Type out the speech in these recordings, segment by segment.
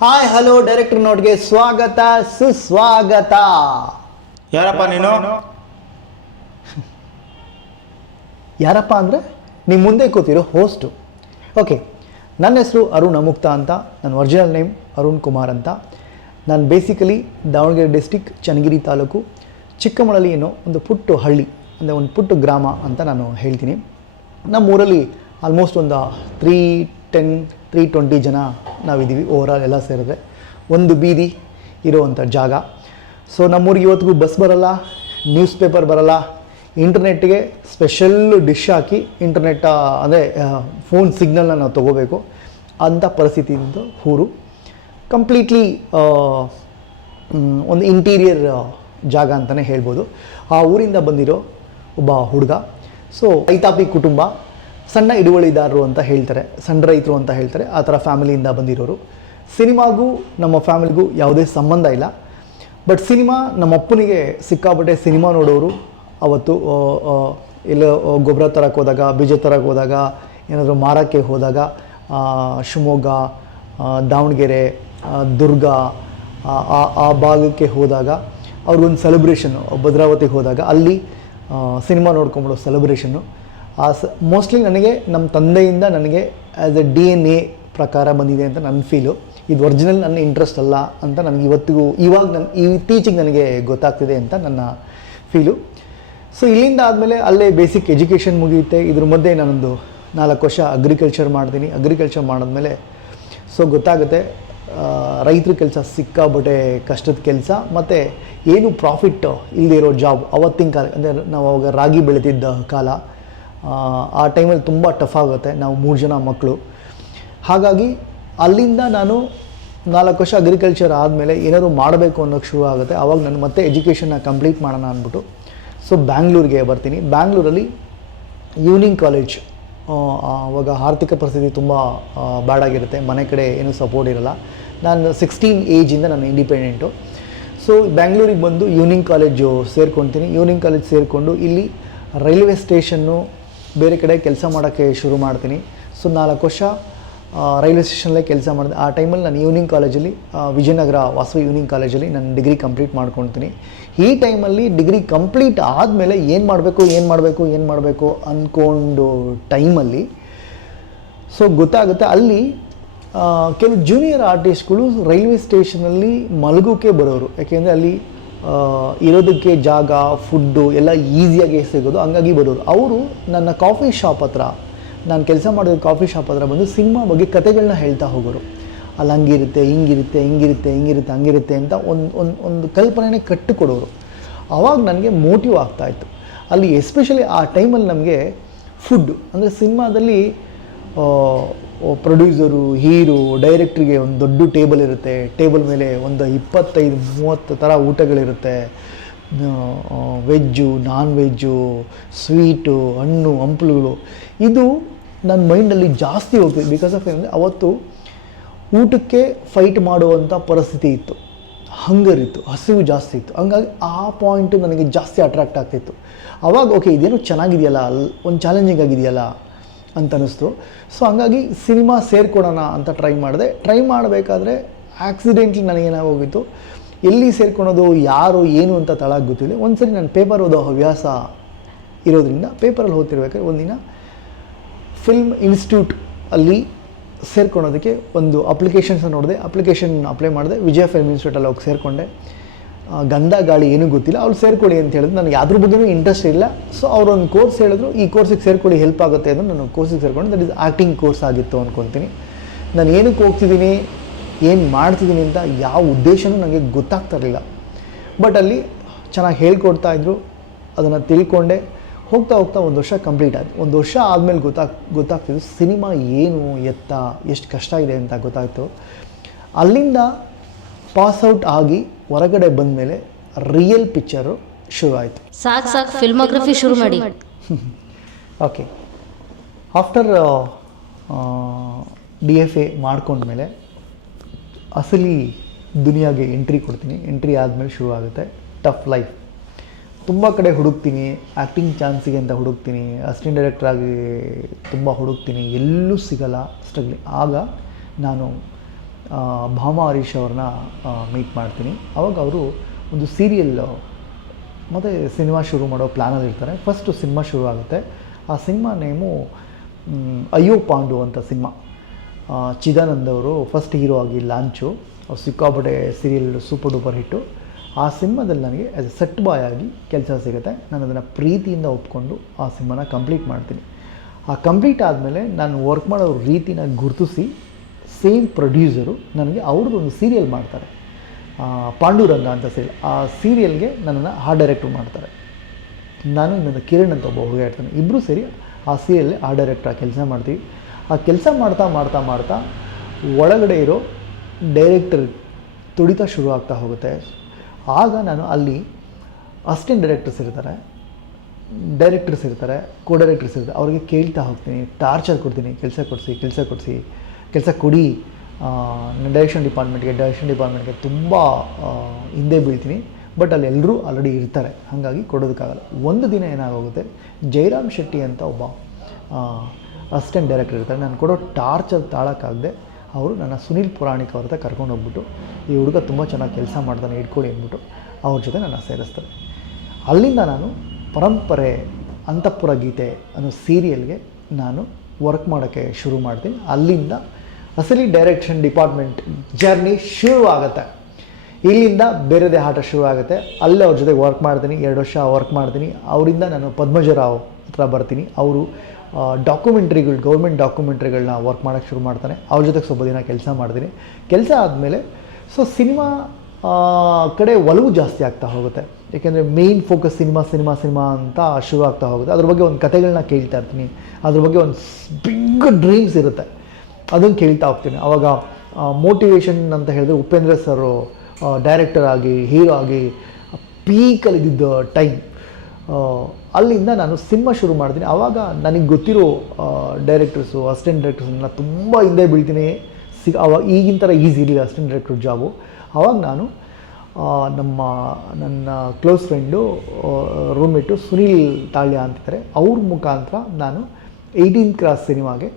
Hi hello director ನೋಟ್ಗೆ ಸ್ವಾಗತ ಸುಸ್ವಾಗತ. ಯಾರಪ್ಪ ನೀನು? ಯಾರಪ್ಪ ಅಂದರೆ ನಿಮ್ಮ ಮುಂದೆ ಕೂತಿರೋ ಹೋಸ್ಟು ಓಕೆ ನನ್ನ ಹೆಸರು ಅರುಣ್ ಅಮುಕ್ತ ಅಂತ ನನ್ನ ಒರಿಜಿನಲ್ ನೇಮ್ ಅರುಣ್ ಕುಮಾರ್ ಅಂತ. ನಾನು ಬೇಸಿಕಲಿ ದಾವಣಗೆರೆ ಡಿಸ್ಟಿಕ್ ಚನ್ನಗಿರಿ ತಾಲೂಕು ಚಿಕ್ಕಮಳಲಿ ಏನೋ ಒಂದು ಪುಟ್ಟು ಹಳ್ಳಿ ಅಂದರೆ ಒಂದು ಪುಟ್ಟು ಗ್ರಾಮ ಅಂತ ನಾನು ಹೇಳ್ತೀನಿ. ನಮ್ಮ ಊರಲ್ಲಿ ಆಲ್ಮೋಸ್ಟ್ ಒಂದು ತ್ರೀ ಟೆನ್ ತ್ರೀ ಟ್ವೆಂಟಿ ಜನ ನಾವಿದ್ದೀವಿ ಓವರಾಲ್ ಎಲ್ಲ ಸೇರಿದ್ರೆ. ಒಂದು ಬೀದಿ ಇರೋವಂಥ ಜಾಗ. ಸೊ ನಮ್ಮೂರಿಗೆ ಇವತ್ತಿಗೂ ಬಸ್ ಬರಲ್ಲ ನ್ಯೂಸ್ ಪೇಪರ್ ಬರಲ್ಲ. ಇಂಟರ್ನೆಟ್ಗೆ ಸ್ಪೆಷಲ್ ಡಿಶ್ ಹಾಕಿ ಇಂಟರ್ನೆಟ್ ಅಂದರೆ ಫೋನ್ ಸಿಗ್ನಲ್ನ ನಾವು ತೊಗೋಬೇಕು. ಅಂಥ ಪರಿಸ್ಥಿತಿಯಿಂದ ಊರು. ಕಂಪ್ಲೀಟ್ಲಿ ಒಂದು ಇಂಟೀರಿಯರ್ ಜಾಗ ಅಂತಲೇ ಹೇಳ್ಬೋದು. ಆ ಊರಿಂದ ಬಂದಿರೋ ಒಬ್ಬ ಹುಡುಗ. ಸೊ ಐತಾಪಿ ಕುಟುಂಬ. ಸಣ್ಣ ಹಿಡುವಳಿದಾರರು ಅಂತ ಹೇಳ್ತಾರೆ, ಸಣ್ಣ ರೈತರು ಅಂತ ಹೇಳ್ತಾರೆ, ಆ ಥರ ಫ್ಯಾಮಿಲಿಯಿಂದ ಬಂದಿರೋರು. ಸಿನಿಮಾಗೂ ನಮ್ಮ ಫ್ಯಾಮಿಲಿಗೂ ಯಾವುದೇ ಸಂಬಂಧ ಇಲ್ಲ. ಬಟ್ ಸಿನಿಮಾ ನಮ್ಮ ಅಪ್ಪನಿಗೆ ಸಿಕ್ಕಾಪಟ್ಟೆ ಸಿನಿಮಾ ನೋಡೋರು. ಅವತ್ತು ಇಲ್ಲ ಗೊಬ್ಬರ ತರಕ್ಕೆ ಹೋದಾಗ, ಬೀಜ ತರಕ್ಕೆ ಹೋದಾಗ, ಏನಾದರೂ ಮಾರಕ್ಕೆ ಹೋದಾಗ ಶಿವಮೊಗ್ಗ ದಾವಣಗೆರೆ ದುರ್ಗ, ಆ ಭಾಗಕ್ಕೆ ಹೋದಾಗ, ಅವ್ರಿಗೊಂದು ಸೆಲೆಬ್ರೇಷನ್ನು ಭದ್ರಾವತಿಗೆ ಹೋದಾಗ, ಅಲ್ಲಿ ಸಿನಿಮಾ ನೋಡ್ಕೊಂಬಿಡೋ ಸೆಲೆಬ್ರೇಷನ್ನು ಆ ಸ ಮೋಸ್ಟ್ಲಿ ನನಗೆ ನಮ್ಮ ತಂದೆಯಿಂದ ನನಗೆ as a D N A ಪ್ರಕಾರ ಬಂದಿದೆ ಅಂತ ನನ್ನ ಫೀಲು ಇದು ಒರಿಜಿನಲ್ ನನ್ನ ಇಂಟ್ರೆಸ್ಟ್ ಅಲ್ಲ ಅಂತ ನನಗೆ ಇವತ್ತಿಗೂ, ಇವಾಗ ನನ್ನ ಇತ್ತೀಚೆಗೆ ನನಗೆ ಗೊತ್ತಾಗ್ತಿದೆ ಅಂತ ನನ್ನ ಫೀಲು ಸೊ ಇಲ್ಲಿಂದ ಆದಮೇಲೆ ಅಲ್ಲೇ ಬೇಸಿಕ್ ಎಜುಕೇಷನ್ ಮುಗಿಯುತ್ತೆ. ಇದ್ರ ಮಧ್ಯೆ ನಾನೊಂದು ನಾಲ್ಕು ವರ್ಷ ಅಗ್ರಿಕಲ್ಚರ್ ಮಾಡ್ತೀನಿ. ಅಗ್ರಿಕಲ್ಚರ್ ಮಾಡಿದ್ಮೇಲೆ ಸೊ ಗೊತ್ತಾಗುತ್ತೆ ರೈತರ ಕೆಲಸ ಸಿಕ್ಕಾಬಟ್ಟೆ ಕಷ್ಟದ ಕೆಲಸ, ಮತ್ತು ಏನು ಪ್ರಾಫಿಟ್ ಇಲ್ಲದೆ ಇರೋ ಜಾಬ್ ಅವತ್ತಿನ ಕಾಲ, ಅಂದರೆ ನಾವು ಅವಾಗ ರಾಗಿ ಬೆಳೆದಿದ್ದ ಕಾಲ ಆ, ಟೈಮಲ್ಲಿ ತುಂಬ ಟಫ್ ಆಗುತ್ತೆ ನಾವು ಮೂರು ಜನ ಮಕ್ಕಳು ಹಾಗಾಗಿ ಅಲ್ಲಿಂದ ನಾನು ನಾಲ್ಕು ವರ್ಷ ಅಗ್ರಿಕಲ್ಚರ್ ಆದಮೇಲೆ ಏನಾದರೂ ಮಾಡಬೇಕು ಅನ್ನೋಕ್ಕೆ ಶುರು ಆಗುತ್ತೆ. ಆವಾಗ ನಾನು ಮತ್ತೆ ಎಜುಕೇಷನ್ನ ಕಂಪ್ಲೀಟ್ ಮಾಡೋಣ ಅಂದ್ಬಿಟ್ಟು. ಸೊ ಬ್ಯಾಂಗ್ಳೂರಿಗೆ ಬರ್ತೀನಿ. ಬ್ಯಾಂಗ್ಳೂರಲ್ಲಿ ಈವ್ನಿಂಗ್ ಕಾಲೇಜ್ ಆವಾಗ ಆರ್ಥಿಕ ಪರಿಸ್ಥಿತಿ ತುಂಬ ಬ್ಯಾಡ್ ಆಗಿರುತ್ತೆ. ಮನೆ ಕಡೆ ಏನೂ ಸಪೋರ್ಟ್ ಇರಲ್ಲ. ನಾನು ಸಿಕ್ಸ್ಟೀನ್ ಏಜಿಂದ ನಾನು ಇಂಡಿಪೆಂಡೆಂಟು ಸೊ ಬ್ಯಾಂಗ್ಳೂರಿಗೆ ಬಂದು ಈವ್ನಿಂಗ್ ಕಾಲೇಜು ಸೇರ್ಕೊತೀನಿ. ಈವ್ನಿಂಗ್ ಕಾಲೇಜ್ ಸೇರಿಕೊಂಡು ಇಲ್ಲಿ ರೈಲ್ವೆ ಸ್ಟೇಷನ್ನು ಬೇರೆ ಕಡೆ ಕೆಲಸ ಮಾಡೋಕ್ಕೆ ಶುರು ಮಾಡ್ತೀನಿ. ಸೊ ನಾಲ್ಕು ವರ್ಷ ರೈಲ್ವೆ ಸ್ಟೇಷನಲ್ಲೇ ಕೆಲಸ ಮಾಡಿದೆ. ಆ ಟೈಮಲ್ಲಿ ನಾನು ಈವ್ನಿಂಗ್ ಕಾಲೇಜಲ್ಲಿ ವಿಜಯನಗರ ವಾಸವಿ ಈವ್ನಿಂಗ್ ಕಾಲೇಜಲ್ಲಿ ನಾನು ಡಿಗ್ರಿ ಕಂಪ್ಲೀಟ್ ಮಾಡ್ಕೊಳ್ತೀನಿ ಈ ಟೈಮಲ್ಲಿ ಡಿಗ್ರಿ ಕಂಪ್ಲೀಟ್ ಆದಮೇಲೆ ಏನು ಮಾಡಬೇಕು ಏನು ಮಾಡಬೇಕು ಏನು ಮಾಡಬೇಕು ಅಂದ್ಕೊಂಡು ಟೈಮಲ್ಲಿ ಸೊ ಗೊತ್ತಾಗುತ್ತೆ ಅಲ್ಲಿ ಕೆಲವು ಜೂನಿಯರ್ ಆರ್ಟಿಸ್ಟ್ಗಳು ರೈಲ್ವೆ ಸ್ಟೇಷನಲ್ಲಿ ಮಲಗೋಕೆ ಬರೋರು. ಯಾಕೆಂದರೆ ಅಲ್ಲಿ ಇರೋದಕ್ಕೆ ಜಾಗ ಫುಡ್ಡು ಎಲ್ಲ ಈಸಿಯಾಗಿ ಸಿಗೋದು, ಹಂಗಾಗಿ ಬರೋರು. ಅವರು ನನ್ನ ಕಾಫಿ ಶಾಪ್ ಹತ್ರ, ನಾನು ಕೆಲಸ ಮಾಡಿದ ಕಾಫಿ ಶಾಪ್ ಹತ್ರ ಬಂದು ಸಿನಿಮಾ ಬಗ್ಗೆ ಕತೆಗಳನ್ನ ಹೇಳ್ತಾ ಹೋಗೋರು. ಅಲ್ಲಿ ಹಂಗಿರುತ್ತೆ, ಹಿಂಗಿರುತ್ತೆ ಹಿಂಗಿರುತ್ತೆ ಹಿಂಗಿರುತ್ತೆ, ಹಂಗಿರುತ್ತೆ ಅಂತ ಒಂದು ಒಂದು ಒಂದು ಕಲ್ಪನೆನೇ ಕಟ್ಟಿಕೊಡೋರು. ಆವಾಗ ನನಗೆ ಮೋಟಿವ್ ಆಗ್ತಾಯಿತ್ತು ಅಲ್ಲಿ ಎಸ್ಪೆಷಲಿ ಆ ಟೈಮಲ್ಲಿ ನಮಗೆ ಫುಡ್ ಅಂದರೆ ಸಿನಿಮಾದಲ್ಲಿ ಪ್ರೊಡ್ಯೂಸರು ಹೀರೋ ಡೈರೆಕ್ಟ್ರಿಗೆ ಒಂದು ದೊಡ್ಡ ಟೇಬಲ್ ಇರುತ್ತೆ. ಟೇಬಲ್ ಮೇಲೆ ಒಂದು ಇಪ್ಪತ್ತೈದು, ಮೂವತ್ತು ಥರ ಊಟಗಳಿರುತ್ತೆ. ವೆಜ್ಜು ನಾನ್ ವೆಜ್ಜು ಸ್ವೀಟು ಹಣ್ಣು, ಹಂಪಲುಗಳು. ಇದು ನನ್ನ ಮೈಂಡಲ್ಲಿ ಜಾಸ್ತಿ ಹೋಗ್ತಿದೆ. ಬಿಕಾಸ್ ಆಫ್ ಏನಂದರೆ ಅವತ್ತು ಊಟಕ್ಕೆ ಫೈಟ್ ಮಾಡುವಂಥ ಪರಿಸ್ಥಿತಿ ಇತ್ತು. ಹಂಗರ್ ಇತ್ತು, ಹಸಿವು ಜಾಸ್ತಿ ಇತ್ತು. ಹಂಗಾಗಿ ಆ ಪಾಯಿಂಟು ನನಗೆ ಜಾಸ್ತಿ ಅಟ್ರಾಕ್ಟ್ ಆಗ್ತಿತ್ತು. ಆವಾಗ ಓಕೆ ಇದೇನು ಚೆನ್ನಾಗಿದೆಯಲ್ಲ ಒಂದು ಚಾಲೆಂಜಿಂಗ್ ಆಗಿದೆಯಲ್ಲ ಅಂತ ಅನ್ನಿಸ್ತು ಸೊ ಹಂಗಾಗಿ ಸಿನಿಮಾ ಸೇರ್ಕೊಡೋಣ ಅಂತ ಟ್ರೈ ಮಾಡಿದೆ. ಟ್ರೈ ಮಾಡಬೇಕಾದ್ರೆ ಆಕ್ಸಿಡೆಂಟ್ಲಿ ನನಗೇನಾಗೋಗಿತ್ತು. ಎಲ್ಲಿ ಸೇರ್ಕೊಳೋದು, ಯಾರು, ಏನು ಅಂತ ತಳ ಗೊತ್ತಿಲ್ಲ. ಒಂದ್ಸರಿ ನಾನು ಪೇಪರ್ ಓದೋ ಹವ್ಯಾಸ ಇರೋದ್ರಿಂದ ಪೇಪರಲ್ಲಿ ಓದ್ತಿರ್ಬೇಕಾದ್ರೆ ಒಂದಿನ ಫಿಲ್ಮ್ ಇನ್ಸ್ಟಿಟ್ಯೂಟ್ ಅಲ್ಲಿ ಸೇರ್ಕೊಳೋದಕ್ಕೆ ಒಂದು ಅಪ್ಲಿಕೇಶನ್ಸ್ ನೋಡಿದೆ. ಅಪ್ಲಿಕೇಶನ್ ಅಪ್ಲೈ ಮಾಡಿದೆ. ವಿಜಯ ಫಿಲ್ಮ್ ಇನ್ಸ್ಟಿಟ್ಯೂಟಲ್ಲಿ ಹೋಗಿ ಸೇರಿಕೊಂಡೆ. ಗಂಧ ಗಾಳಿ ಏನೂ ಗೊತ್ತಿಲ್ಲ. ಅವ್ರು ಸೇರ್ಕೊಳ್ಳಿ ಅಂತ ಹೇಳಿದ್ರು. ನನಗೆ ಅದ್ರ ಬಗ್ಗೆನೂ ಇಂಟ್ರೆಸ್ಟ್ ಇಲ್ಲ. ಸೊ ಒಂದು ಕೋರ್ಸ್ ಹೇಳಿದ್ರು. ಈ ಕೋರ್ಸಿಗೆ ಸೇರ್ಕೊಳ್ಳಿ ಹೆಲ್ಪ್ ಆಗುತ್ತೆ ಅಂತ ನಾನು ಕೋರ್ಸಿಗೆ ಸೇರ್ಕೊಂಡು ದಟ್ ಇಸ್ ಆ್ಯಕ್ಟಿಂಗ್ ಕೋರ್ಸ್ ಆಗಿತ್ತು ಅಂದ್ಕೊತೀನಿ ನಾನು ಏನಕ್ಕೆ ಹೋಗ್ತಿದ್ದೀನಿ, ಏನು ಮಾಡ್ತಿದ್ದೀನಿ ಅಂತ ಯಾವ ಉದ್ದೇಶನೂ ನನಗೆ ಗೊತ್ತಾಗ್ತಾ ಇರಲಿಲ್ಲ. ಬಟ್ ಅಲ್ಲಿ ಚೆನ್ನಾಗಿ ಹೇಳ್ಕೊಡ್ತಾ ಇದ್ರು. ಅದನ್ನು ತಿಳ್ಕೊಂಡೆ. ಹೋಗ್ತಾ ಹೋಗ್ತಾ ಒಂದು ವರ್ಷ ಕಂಪ್ಲೀಟ್ ಆಯಿತು. ಒಂದು ವರ್ಷ ಆದಮೇಲೆ ಗೊತ್ತಾಗ್ ಗೊತ್ತಾಗ್ತಿದ್ರು ಸಿನಿಮಾ ಏನು ಎತ್ತ, ಎಷ್ಟು ಕಷ್ಟ ಇದೆ ಅಂತ ಗೊತ್ತಾಯಿತು. ಅಲ್ಲಿಂದ ಪಾಸ್ ಔಟ್ ಆಗಿ ಹೊರಗಡೆ ಬಂದ ಮೇಲೆ ರಿಯಲ್ ಪಿಕ್ಚರು ಶುರು ಆಯಿತು ಸಾಕು ಸಾಕ್ ಫಿಲ್ಮೋಗ್ರಫಿ ಶುರು ಮಾಡಿ. Okay after D F A ಮಾಡ್ಕೊಂಡ್ಮೇಲೆ ಅಸಲಿ ದುನಿಯಾಗೆ ಎಂಟ್ರಿ ಕೊಡ್ತೀನಿ. ಎಂಟ್ರಿ ಆದಮೇಲೆ ಶುರು ಆಗುತ್ತೆ ಟಫ್ ಲೈಫ್ ತುಂಬ ಕಡೆ ಹುಡುಕ್ತೀನಿ. ಆ್ಯಕ್ಟಿಂಗ್ ಚಾನ್ಸಿಗೆ ಅಂತ ಹುಡುಕ್ತೀನಿ. ಅಸಿಸ್ಟೆಂಟ್ ಡೈರೆಕ್ಟ್ರಾಗಿ ಆಗಿ ತುಂಬ ಹುಡುಕ್ತೀನಿ. ಎಲ್ಲೂ ಸಿಗಲ್ಲ ಸ್ಟ್ರಗ್ಲಿಂಗ್ ಆಗ ನಾನು ಭಾಮ ಹರೀಶ್ ಅವ್ರನ್ನ ಮೀಟ್ ಮಾಡ್ತೀನಿ. ಅವಾಗ ಅವರು ಒಂದು ಸೀರಿಯಲ್ ಮತ್ತು ಸಿನಿಮಾ ಶುರು ಮಾಡೋ ಪ್ಲ್ಯಾನಲ್ಲಿ ಇರ್ತಾರೆ. ಫಸ್ಟು ಸಿನಿಮಾ ಶುರು ಆಗುತ್ತೆ. ಆ ಸಿನಿಮಾ ನೇಮು ಅಯ್ಯೋ ಪಾಂಡು ಅಂತ ಸಿನಿಮಾ. ಚಿದಾನಂದ್ ಅವರು ಫಸ್ಟ್ ಹೀರೋ ಆಗಿ ಲಾಂಚು. ಸಿಕ್ಕಾಪಟ್ಟೆ ಸೀರಿಯಲ್ ಸೂಪರ್ ಡೂಪರ್ ಹಿಟ್ಟು ಆ ಸಿನಿಮಾದಲ್ಲಿ ನನಗೆ ಆ್ಯಸ್ ಎ ಸೆಟ್ ಬಾಯ್ ಆಗಿ ಕೆಲಸ ಸಿಗುತ್ತೆ. ನಾನು ಅದನ್ನು ಪ್ರೀತಿಯಿಂದ ಒಪ್ಕೊಂಡು ಆ ಸಿನಿಮಾನ ಕಂಪ್ಲೀಟ್ ಮಾಡ್ತೀನಿ. ಆ ಕಂಪ್ಲೀಟ್ ಆದಮೇಲೆ ನಾನು ವರ್ಕ್ ಮಾಡೋ ರೀತಿನ ಗುರುತಿಸಿ ಸೇಮ್ ಪ್ರೊಡ್ಯೂಸರು ನನಗೆ ಅವ್ರದ್ದು ಒಂದು ಸೀರಿಯಲ್ ಮಾಡ್ತಾರೆ. ಪಾಂಡುರಂಗ ಅಂತ ಸೀರಿಯಲ್ ಆ ಸೀರಿಯಲ್ಗೆ ನನ್ನನ್ನು ಹಾರ್ಡ್ ಡೈರೆಕ್ಟ್ರು ಮಾಡ್ತಾರೆ. ನಾನು ಇನ್ನೊಂದು ಕಿರಣ್ ಅಂತ ಒಬ್ಬ ಹುಡುಗ ಇರ್ತಾನೆ. ಇಬ್ಬರೂ ಸೇರಿ ಆ ಸೀರಿಯಲ್ ಆ ಡೈರೆಕ್ಟ್ರ್ ಕೆಲಸ ಮಾಡ್ತೀವಿ. ಆ ಕೆಲಸ ಮಾಡ್ತಾ ಮಾಡ್ತಾ ಮಾಡ್ತಾ ಒಳಗಡೆ ಇರೋ ಡೈರೆಕ್ಟರ್ ತುಡಿತ ಶುರು ಆಗ್ತಾ ಹೋಗುತ್ತೆ. ಆಗ ನಾನು ಅಲ್ಲಿ ಅಸಿಸ್ಟೆಂಟ್ ಡೈರೆಕ್ಟರ್ಸ್ ಇರ್ತಾರೆ ಡೈರೆಕ್ಟರ್ಸ್ ಇರ್ತಾರೆ ಕೋ ಡೈರೆಕ್ಟರ್ಸ್ ಇರ್ತಾರೆ. ಅವ್ರಿಗೆ ಕೇಳ್ತಾ ಹೋಗ್ತೀನಿ ಟಾರ್ಚರ್ ಕೊಡ್ತೀನಿ, ಕೆಲಸ ಕೊಡಿಸಿ ಕೆಲಸ ಕೊಡಿಸಿ. ಕೆಲಸ ಕೊಡಿ ಡೈರೆಕ್ಷನ್ ಡಿಪಾರ್ಟ್ಮೆಂಟ್ಗೆ ಡೈರೆಕ್ಷನ್ ಡಿಪಾರ್ಟ್ಮೆಂಟ್ಗೆ ತುಂಬ ಹಿಂದೆ ಬೀಳ್ತೀನಿ. ಬಟ್ ಅಲ್ಲಿ ಎಲ್ಲರೂ ಆಲ್ರೆಡಿ ಇರ್ತಾರೆ. ಹಾಗಾಗಿ ಕೊಡೋದಕ್ಕಾಗಲ್ಲ. ಒಂದು ದಿನ ಏನಾಗೋಗುತ್ತೆ? ಜಯರಾಮ್ ಶೆಟ್ಟಿ ಅಂತ ಒಬ್ಬ ಅಸಿಸ್ಟೆಂಟ್ ಡೈರೆಕ್ಟರ್ ಇರ್ತಾರೆ. ನಾನು ಕೊಡೋ ಟಾರ್ಚಲ್ಲಿ ತಾಳೋಕ್ಕಾಗದೆ ಅವರು ನನ್ನ ಸುನಿಲ್ ಪುರಾಣಿಕ್ ಅವ್ರ ಹತ್ರ ಕರ್ಕೊಂಡು ಹೋಗ್ಬಿಟ್ಟು, ಈ ಹುಡುಗ ತುಂಬ ಚೆನ್ನಾಗಿ ಕೆಲಸ ಮಾಡ್ತಾನೆ ಇಟ್ಕೊಳ್ಳಿ ಅಂದ್ಬಿಟ್ಟು ಅವ್ರ ಜೊತೆ ನನ್ನ ಸೇರಿಸ್ತಾರೆ. ಅಲ್ಲಿಂದ ನಾನು ಪರಂಪರೆ, ಅಂತಃಪುರ ಗೀತೆ ಅನ್ನೋ ಸೀರಿಯಲ್ಗೆ ನಾನು ವರ್ಕ್ ಮಾಡೋಕ್ಕೆ ಶುರು ಮಾಡ್ತೀನಿ. ಅಲ್ಲಿಂದ ಅಸಲಿ ಡೈರೆಕ್ಷನ್ ಡಿಪಾರ್ಟ್ಮೆಂಟ್ ಜರ್ನಿ ಶುರು ಆಗುತ್ತೆ ಇಲ್ಲಿಂದ ಬೇರೆದೇ ಆಟ ಶುರು ಆಗುತ್ತೆ ಅಲ್ಲೇ ಅವ್ರ ಜೊತೆ ವರ್ಕ್ ಮಾಡ್ತೀನಿ, ಎರಡು ವರ್ಷ ವರ್ಕ್ ಮಾಡ್ತೀನಿ. ಅವರಿಂದ ನಾನು ಪದ್ಮಜರಾವ್ ಹತ್ರ ಬರ್ತೀನಿ. ಅವರು ಡಾಕ್ಯುಮೆಂಟ್ರಿಗಳು ಗೌರ್ಮೆಂಟ್ ಡಾಕ್ಯುಮೆಂಟ್ರಿಗಳನ್ನ ವರ್ಕ್ ಮಾಡೋಕ್ಕೆ ಶುರು ಮಾಡ್ತಾನೆ. ಅವ್ರ ಜೊತೆಗೆ ಸ್ವಲ್ಪ ದಿನ ಕೆಲಸ ಮಾಡ್ತೀನಿ. ಕೆಲಸ ಆದಮೇಲೆ ಸೊ ಸಿನಿಮಾ ಕಡೆ ಒಲವು ಜಾಸ್ತಿ ಆಗ್ತಾ ಹೋಗುತ್ತೆ. ಏಕೆಂದರೆ main focus cinema cinema cinema ಅಂತ ಶುರು ಆಗ್ತಾ ಹೋಗುತ್ತೆ. ಅದ್ರ ಬಗ್ಗೆ ಒಂದು ಕಥೆಗಳನ್ನ ಕೇಳ್ತಾ ಇರ್ತೀನಿ. ಅದ್ರ ಬಗ್ಗೆ ಒಂದು ಬಿಗ್ ಡ್ರೀಮ್ಸ್ ಇರುತ್ತೆ. ಅದನ್ನು ಕೇಳ್ತಾ ಹೋಗ್ತೀನಿ. ಆವಾಗ ಮೋಟಿವೇಶನ್ ಅಂತ ಹೇಳಿದ್ರೆ ಉಪೇಂದ್ರ ಸರು ಡೈರೆಕ್ಟರ್ ಆಗಿ ಹೀರೋ ಆಗಿ ಪೀಕಲ್ಲಿದ್ದ ಟೈಮ್ ಅಲ್ಲಿಂದ ನಾನು ಸಿನಿಮಾ ಶುರು ಮಾಡ್ತೀನಿ. ಆವಾಗ ನನಗೆ ಗೊತ್ತಿರೋ ಡೈರೆಕ್ಟರ್ಸು ಅಸಿಸ್ಟೆಂಟ್ ಡೈರೆಕ್ಟರ್ಸನ್ನ ತುಂಬ ಹಿಂದೆ ಬೀಳ್ತೀನಿ. ಸಿ ಅವಾಗ ಈಗಿನ ಥರ ಈಸಿ ಇರಲಿಲ್ಲ ಅಸಿಸ್ಟೆಂಟ್ ಡೈರೆಕ್ಟರ್ ಜಾಬು ಆವಾಗ ನಾನು ನಮ್ಮ, ನನ್ನ close friend roommate Sunil Talya ಅಂತಿದ್ದಾರೆ. ಅವ್ರ ಮುಖಾಂತರ ನಾನು ಏಯ್ಟೀನ್ ಕ್ರಾಸ್ ಸಿನಿಮಾಗೆ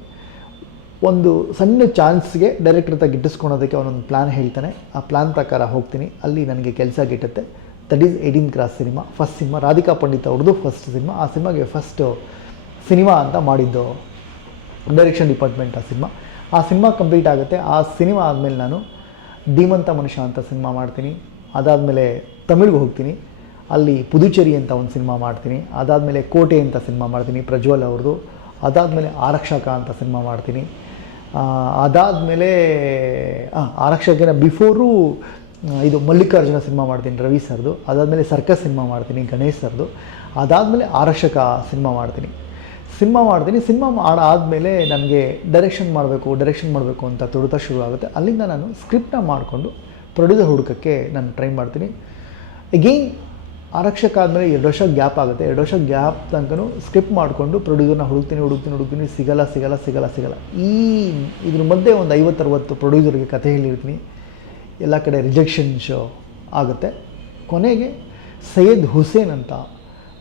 ಒಂದು ಸಣ್ಣ ಚಾನ್ಸ್ಗೆ ಡೈರೆಕ್ಟರ್ ಹತ್ರ ಗಿಟ್ಟಿಸ್ಕೊಳೋದಕ್ಕೆ ಅವನೊಂದು ಪ್ಲ್ಯಾನ್ ಹೇಳ್ತಾನೆ. ಆ ಪ್ಲ್ಯಾನ್ ಪ್ರಕಾರ ಹೋಗ್ತೀನಿ. ಅಲ್ಲಿ ನನಗೆ ಕೆಲಸ ಗಿಟ್ಟುತ್ತೆ. That is eighteen cross cinema first cinema Radhika Pandit ಅವ್ರದ್ದು ಫಸ್ಟ್ ಸಿನಿಮಾ ಆ ಸಿನಿಮಾಗೆ ಫಸ್ಟ್ ಸಿನಿಮಾ ಅಂತ ಮಾಡಿದ್ದು ಡೈರೆಕ್ಷನ್ ಡಿಪಾರ್ಟ್ಮೆಂಟ್ ಆ ಸಿನಿಮಾ ಆ ಸಿನಿಮಾ ಕಂಪ್ಲೀಟ್ ಆಗುತ್ತೆ. ಆ ಸಿನಿಮಾ ಆದಮೇಲೆ ನಾನು ಧೀಮಂತ ಮನುಷ್ಯ ಅಂತ ಸಿನಿಮಾ ಮಾಡ್ತೀನಿ. ಅದಾದಮೇಲೆ ತಮಿಳ್ಗೆ ಹೋಗ್ತೀನಿ. ಅಲ್ಲಿ ಪುದುಚೇರಿ ಅಂತ ಒಂದು ಸಿನಿಮಾ ಮಾಡ್ತೀನಿ. ಅದಾದಮೇಲೆ ಕೋಟೆ ಅಂತ ಸಿನಿಮಾ ಮಾಡ್ತೀನಿ. ಪ್ರಜ್ವಲ್ ಅವ್ರದ್ದು. ಅದಾದಮೇಲೆ ಆರಕ್ಷಕ ಅಂತ ಸಿನಿಮಾ ಮಾಡ್ತೀನಿ. ಅದಾದಮೇಲೆ ಆರಕ್ಷಕಿನ ಬಿಫೋರು ಇದು ಮಲ್ಲಿಕಾರ್ಜುನ ಸಿನಿಮಾ ಮಾಡ್ತೀನಿ ರವಿ ಸರ್ದು. ಅದಾದಮೇಲೆ ಸರ್ಕಸ್ ಸಿನಿಮಾ ಮಾಡ್ತೀನಿ ಗಣೇಶ್ ಸರ್ದು. ಅದಾದಮೇಲೆ ಆರಕ್ಷಕ ಸಿನಿಮಾ ಮಾಡ್ತೀನಿ. ಸಿನಿಮಾ ಮಾಡ್ತೀನಿ. ಸಿನಿಮಾ ಮಾಡಾದಮೇಲೆ ನನಗೆ ಡೈರೆಕ್ಷನ್ ಮಾಡಬೇಕು ಡೈರೆಕ್ಷನ್ ಮಾಡಬೇಕು ಅಂತ ತುಡಿತ ಶುರು ಆಗುತ್ತೆ ಅಲ್ಲಿಂದ ನಾನು ಸ್ಕ್ರಿಪ್ಟನ್ನ ಮಾಡಿಕೊಂಡು, ಪ್ರೊಡ್ಯೂಸರ್ ಹುಡುಕಕ್ಕೆ ನಾನು ಟ್ರೈ ಮಾಡ್ತೀನಿ. ಎಗೈನ್ ಆರಕ್ಷಕ ಆದಮೇಲೆ ಎರಡು ವರ್ಷ ಗ್ಯಾಪ್ ಆಗುತ್ತೆ. ಎರಡು ವರ್ಷ ಗ್ಯಾಪ್ ತನಕನೂ ಸ್ಕಿಪ್ ಮಾಡಿಕೊಂಡು ಪ್ರೊಡ್ಯೂಸರ್ನ ಹುಡುಕ್ತೀನಿ ಹುಡುಕ್ತೀನಿ ಹುಡುಕ್ತೀನಿ ಸಿಗಲ್ಲ ಸಿಗಲ್ಲ ಸಿಗಲ್ಲ ಸಿಗಲ್ಲ. ಈ ಇದ್ರ ಮಧ್ಯೆ ಒಂದು ಐವತ್ತರವತ್ತು ಪ್ರೊಡ್ಯೂಸರ್ಗೆ ಕಥೆ ಹೇಳಿರ್ತೀನಿ. ಎಲ್ಲ ಕಡೆ ರಿಜೆಕ್ಷನ್ ಶೋ ಆಗುತ್ತೆ. ಕೊನೆಗೆ ಸೈಯದ್ ಹುಸೇನ್ ಅಂತ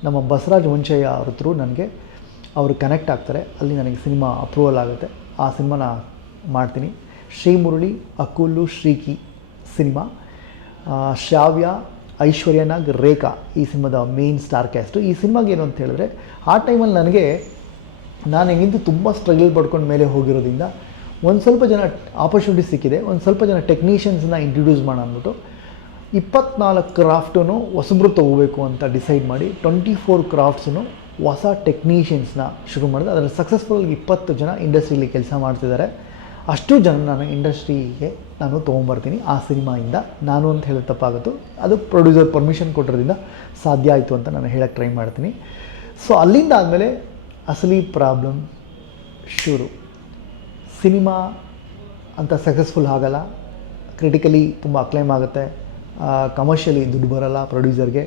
ನಮ್ಮ ಬಸರಾಜ್ ವಂಚಯ್ಯ ಅವ್ರತ್ರು ನನಗೆ ಅವರು ಕನೆಕ್ಟ್ ಆಗ್ತಾರೆ. ಅಲ್ಲಿ ನನಗೆ ಸಿನಿಮಾ ಅಪ್ರೂವಲ್ ಆಗುತ್ತೆ. ಆ ಸಿನಿಮಾನ ಮಾಡ್ತೀನಿ. ಶ್ರೀಮುರಳಿ ಅಕುಲು ಶ್ರೀಕಿ ಸಿನಿಮಾ. ಆ, ಶ್ರಾವ್ಯ ಐಶ್ವರ್ಯ ನಾಗ್ ರೇಖಾ ಈ ಸಿನಿಮಾದ ಮೇನ್ ಸ್ಟಾರ್ ಕ್ಯಾಸ್ಟು ಈ ಸಿನಿಮಾಗೆ ಏನು ಅಂತ ಹೇಳಿದ್ರೆ, ಆ ಟೈಮಲ್ಲಿ ನನಗೆ, ನಾನು ಹೆಂಗಿಂದು ತುಂಬ ಸ್ಟ್ರಗಲ್ ಪಡ್ಕೊಂಡು ಮೇಲೆ ಹೋಗಿರೋದ್ರಿಂದ ಒಂದು ಸ್ವಲ್ಪ ಜನ ಆಪರ್ಚುನಿಟಿ ಸಿಕ್ಕಿದೆ, ಒಂದು ಸ್ವಲ್ಪ ಜನ ಟೆಕ್ನಿಷಿಯನ್ಸ್ನ ಇಂಟ್ರೊಡ್ಯೂಸ್ ಮಾಡೋಣ ಅಂದ್ಬಿಟ್ಟು ಇಪ್ಪತ್ನಾಲ್ಕು ಕ್ರಾಫ್ಟನ್ನು ಹೊಸಬ್ರು ತೊಗೋಬೇಕು ಅಂತ ಡಿಸೈಡ್ ಮಾಡಿ ಟ್ವೆಂಟಿ ಫೋರ್ ಕ್ರಾಫ್ಟ್ಸನ್ನು ಹೊಸ ಟೆಕ್ನಿಷಿಯನ್ಸ್ನ ಶುರು ಮಾಡಿದೆ. ಅದರಲ್ಲಿ ಸಕ್ಸಸ್ಫುಲ್ ಇಪ್ಪತ್ತು ಜನ ಇಂಡಸ್ಟ್ರೀಲಿ ಕೆಲಸ ಮಾಡ್ತಿದ್ದಾರೆ. ಅಷ್ಟು ಜನ ನಾನು ಇಂಡಸ್ಟ್ರಿಗೆ ನಾನು ತೊಗೊಂಬರ್ತೀನಿ ಆ ಸಿನಿಮಾಯಿಂದ. ನಾನು ಅಂತ ಹೇಳೋದು ತಪ್ಪಾಗುತ್ತೋ ಅದು ಪ್ರೊಡ್ಯೂಸರ್ ಪರ್ಮಿಷನ್ ಕೊಟ್ಟಿರೋದ್ರಿಂದ ಸಾಧ್ಯ ಆಯಿತು ಅಂತ ನಾನು ಹೇಳಕ್ಕೆ ಟ್ರೈ ಮಾಡ್ತೀನಿ. ಸೊ ಅಲ್ಲಿಂದ ಆದಮೇಲೆ ಅಸಲಿ ಪ್ರಾಬ್ಲಮ್ ಶುರು. ಸಿನಿಮಾ ಅಂತ ಸಕ್ಸಸ್ಫುಲ್ ಆಗಲ್ಲ. ಕ್ರಿಟಿಕಲಿ ತುಂಬ ಅಕ್ಲೈಮ್ ಆಗುತ್ತೆ. ಕಮರ್ಷಿಯಲಿ ದುಡ್ಡು ಬರಲ್ಲ ಪ್ರೊಡ್ಯೂಸರ್ಗೆ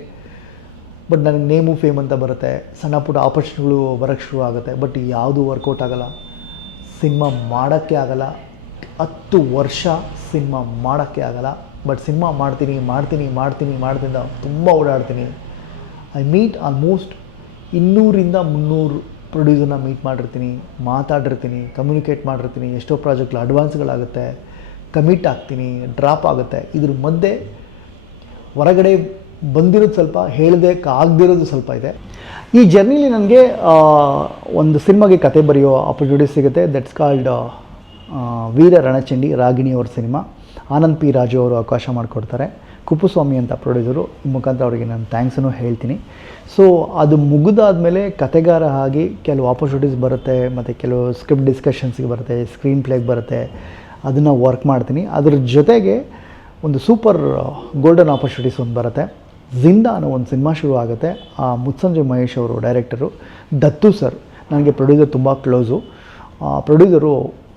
ಬಟ್ ನನಗೆ ನೇಮು ಫೇಮ್ ಅಂತ ಬರುತ್ತೆ. ಸಣ್ಣ ಪುಟ್ಟ ಆಪರ್ಚುನಿಟಿಗಳು ಬರೋಕ್ಕೆ ಶುರು ಆಗುತ್ತೆ. ಬಟ್ ಯಾವುದು ವರ್ಕೌಟ್ ಆಗಲ್ಲ. ಸಿನಿಮಾ ಮಾಡೋಕ್ಕೆ ಆಗಲ್ಲ. ಹತ್ತು ವರ್ಷ ಸಿನಿಮಾ ಮಾಡೋಕ್ಕೆ ಆಗಲ್ಲ. ಬಟ್ ಸಿನಿಮಾ ಮಾಡ್ತೀನಿ ಮಾಡ್ತೀನಿ ಮಾಡ್ತೀನಿ ಮಾಡ್ತೀನಿ ಅಂತ ತುಂಬ ಓಡಾಡ್ತೀನಿ. ಐ ಮೀಟ್ ಆಲ್ಮೋಸ್ಟ್ ಇನ್ನೂರಿಂದ ಮುನ್ನೂರು ಪ್ರೊಡ್ಯೂಸರ್ನ ಮೀಟ್ ಮಾಡಿರ್ತೀನಿ, ಮಾತಾಡಿರ್ತೀನಿ ಕಮ್ಯುನಿಕೇಟ್ ಮಾಡಿರ್ತೀನಿ. ಎಷ್ಟೋ ಪ್ರಾಜೆಕ್ಟ್ಗಳು ಅಡ್ವಾನ್ಸ್ಗಳಾಗುತ್ತೆ ಕಮಿಟ್ ಆಗ್ತೀನಿ ಡ್ರಾಪ್ ಆಗುತ್ತೆ. ಇದ್ರ ಮಧ್ಯೆ ಹೊರಗಡೆ ಬಂದಿರೋದು ಸ್ವಲ್ಪ, ಹೇಳದೆ ಆಗದಿರೋದು ಸ್ವಲ್ಪ ಇದೆ. ಈ ಜರ್ನಿಲಿ ನನಗೆ ಒಂದು ಸಿನಿಮಾಗೆ ಕತೆ ಬರೆಯೋ ಆಪರ್ಚುನಿಟಿ ಸಿಗುತ್ತೆ. ದಟ್ಸ್ ಕಾಲ್ಡ್ ವೀರ ರಣಚಂಡಿ ರಾಗಿಣಿ ಅವ್ರ ಸಿನಿಮಾ. ಆನಂದ್ ಪಿ ರಾಜು ಅವರು ಅವಕಾಶ ಮಾಡಿಕೊಡ್ತಾರೆ. ಕುಪ್ಪುಸ್ವಾಮಿ ಅಂತ ಪ್ರೊಡ್ಯೂಸರು ಮುಖಾಂತರ ಅವರಿಗೆ ನಾನು ಥ್ಯಾಂಕ್ಸನ್ನು ಹೇಳ್ತೀನಿ. ಸೊ ಅದು ಮುಗಿದಾದ್ಮೇಲೆ ಕತೆಗಾರ ಆಗಿ ಕೆಲವು ಆಪರ್ಚುನಿಟೀಸ್ ಬರುತ್ತೆ, ಮತ್ತು ಕೆಲವು ಸ್ಕ್ರಿಪ್ಟ್ ಡಿಸ್ಕಷನ್ಸ್ಗೆ ಬರುತ್ತೆ ಸ್ಕ್ರೀನ್ ಪ್ಲೇಗೆ ಬರುತ್ತೆ, ಅದನ್ನು ವರ್ಕ್ ಮಾಡ್ತೀನಿ. ಅದ್ರ ಜೊತೆಗೆ ಒಂದು ಸೂಪರ್ ಗೋಲ್ಡನ್ ಆಪರ್ಚುನಿಟೀಸ್ ಒಂದು ಬರುತ್ತೆ. ಜಿಂದಾ ಅನ್ನೋ ಒಂದು ಸಿನಿಮಾ ಶುರು ಆಗುತ್ತೆ. ಆ ಮುತ್ಸಂಜಯ್ ಮಹೇಶ್ ಅವರು ಡೈರೆಕ್ಟರು ದತ್ತು ಸರ್, ನನಗೆ ಪ್ರೊಡ್ಯೂಸರ್ ತುಂಬ ಕ್ಲೋಸು ಪ್ರೊಡ್ಯೂಸರು